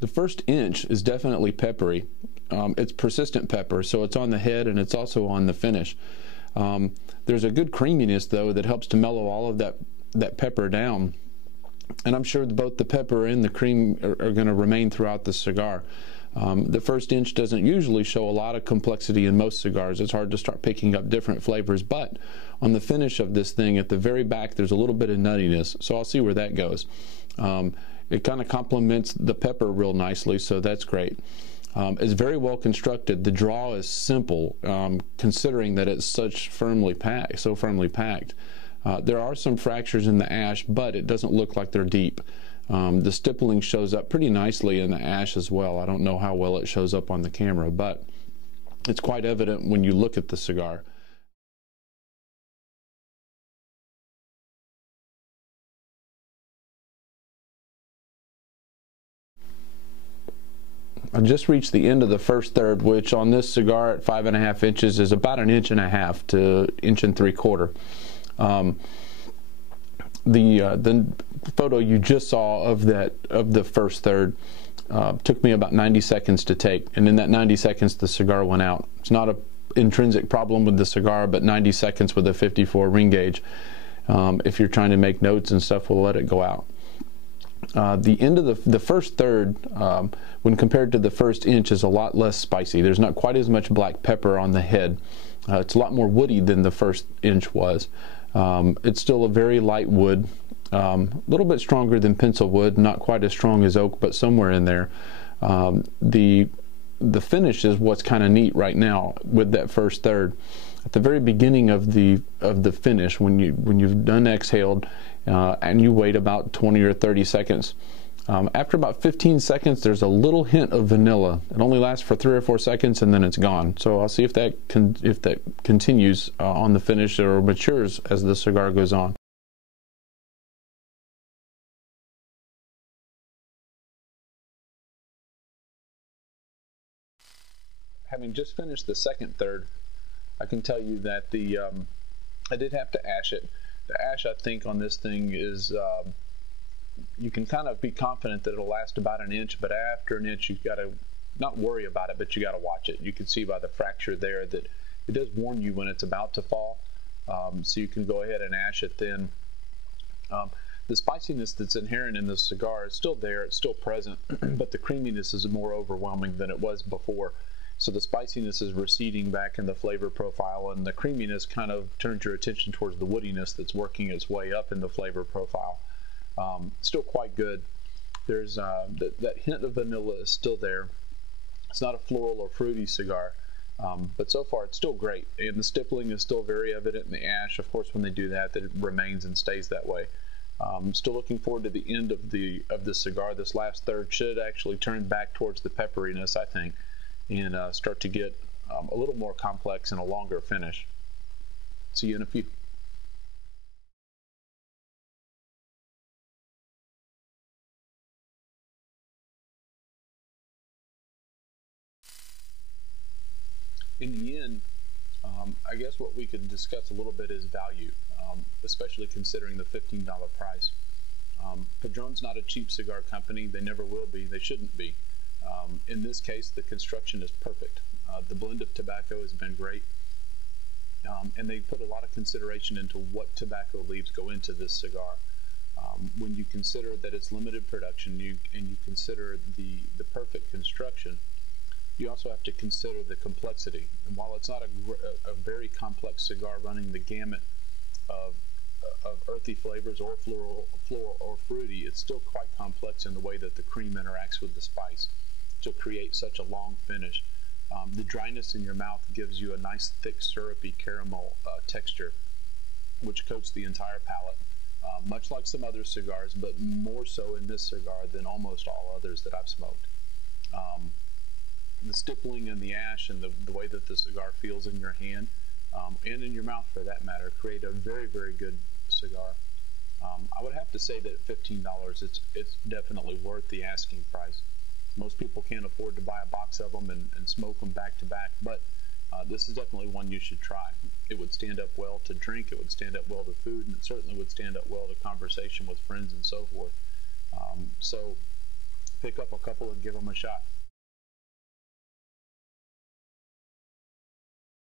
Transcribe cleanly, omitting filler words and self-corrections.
The first inch is definitely peppery. It's persistent pepper, so it's on the head and it's also on the finish. There's a good creaminess though that helps to mellow all of that pepper down, and I'm sure both the pepper and the cream are going to remain throughout the cigar. The first inch doesn't usually show a lot of complexity in most cigars. It's hard to start picking up different flavors, but on the finish of this thing at the very back there's a little bit of nuttiness, so I'll see where that goes. It kind of complements the pepper real nicely, so that's great. It's very well constructed. The draw is simple, considering that it's so firmly packed. There are some fractures in the ash, but it doesn't look like they're deep. The stippling shows up pretty nicely in the ash as well. I don't know how well it shows up on the camera, but it's quite evident when you look at the cigar. I just reached the end of the first third, which on this cigar at 5.5 inches is about 1.5 inches to 1.75 inches. The photo you just saw of the first third took me about 90 seconds to take, and in that 90 seconds the cigar went out. It's not an intrinsic problem with the cigar, but 90 seconds with a 54 ring gauge, if you're trying to make notes and stuff, will let it go out. The end of the first third, when compared to the first inch, is a lot less spicy. There's not quite as much black pepper on the head. It's a lot more woody than the first inch was. It's still a very light wood, a little bit stronger than pencil wood, not quite as strong as oak, but somewhere in there. The finish is what's kind of neat right now with that first third. At the very beginning of the finish, when you've done exhaled, and you wait about 20 or 30 seconds. After about 15 seconds, there's a little hint of vanilla. It only lasts for 3 or 4 seconds, and then it's gone. So I'll see if that continues on the finish or matures as the cigar goes on. Having just finished the second third, I can tell you that I did have to ash it. The ash, I think, on this thing is, you can kind of be confident that it'll last about 1 inch, but after 1 inch, you've got to not worry about it, but you got to watch it. You can see by the fracture there that it does warn you when it's about to fall, so you can go ahead and ash it then. The spiciness that's inherent in this cigar is still there, it's still present, but the creaminess is more overwhelming than it was before. So the spiciness is receding back in the flavor profile, and the creaminess kind of turns your attention towards the woodiness that's working its way up in the flavor profile. Still quite good. There's that hint of vanilla is still there. It's not a floral or fruity cigar, but so far it's still great. And the stippling is still very evident in the ash. Of course, when they do that, it remains and stays that way. Still looking forward to the end of the cigar. This last third should actually turn back towards the pepperiness, I think, and start to get a little more complex and a longer finish. See you in a few. In the end, I guess what we could discuss a little bit is value, especially considering the $15 price. Padron's not a cheap cigar company. They never will be. They shouldn't be. In this case, the construction is perfect. The blend of tobacco has been great, and they put a lot of consideration into what tobacco leaves go into this cigar. When you consider that it's limited production, and you consider the perfect construction, you also have to consider the complexity. And while it's not a very complex cigar running the gamut of earthy flavors or floral or fruity, it's still quite complex in the way that the cream interacts with the spice to create such a long finish. The dryness in your mouth gives you a nice thick syrupy caramel texture, which coats the entire palate, much like some other cigars, but more so in this cigar than almost all others that I've smoked. The stippling and the ash and the way that the cigar feels in your hand, and in your mouth for that matter, create a very, very good cigar. I would have to say that at $15, it's definitely worth the asking price. Most people can't afford to buy a box of them and smoke them back to back, but this is definitely one you should try. It would stand up well to drink, it would stand up well to food, and it certainly would stand up well to conversation with friends and so forth. So pick up a couple and give them a shot.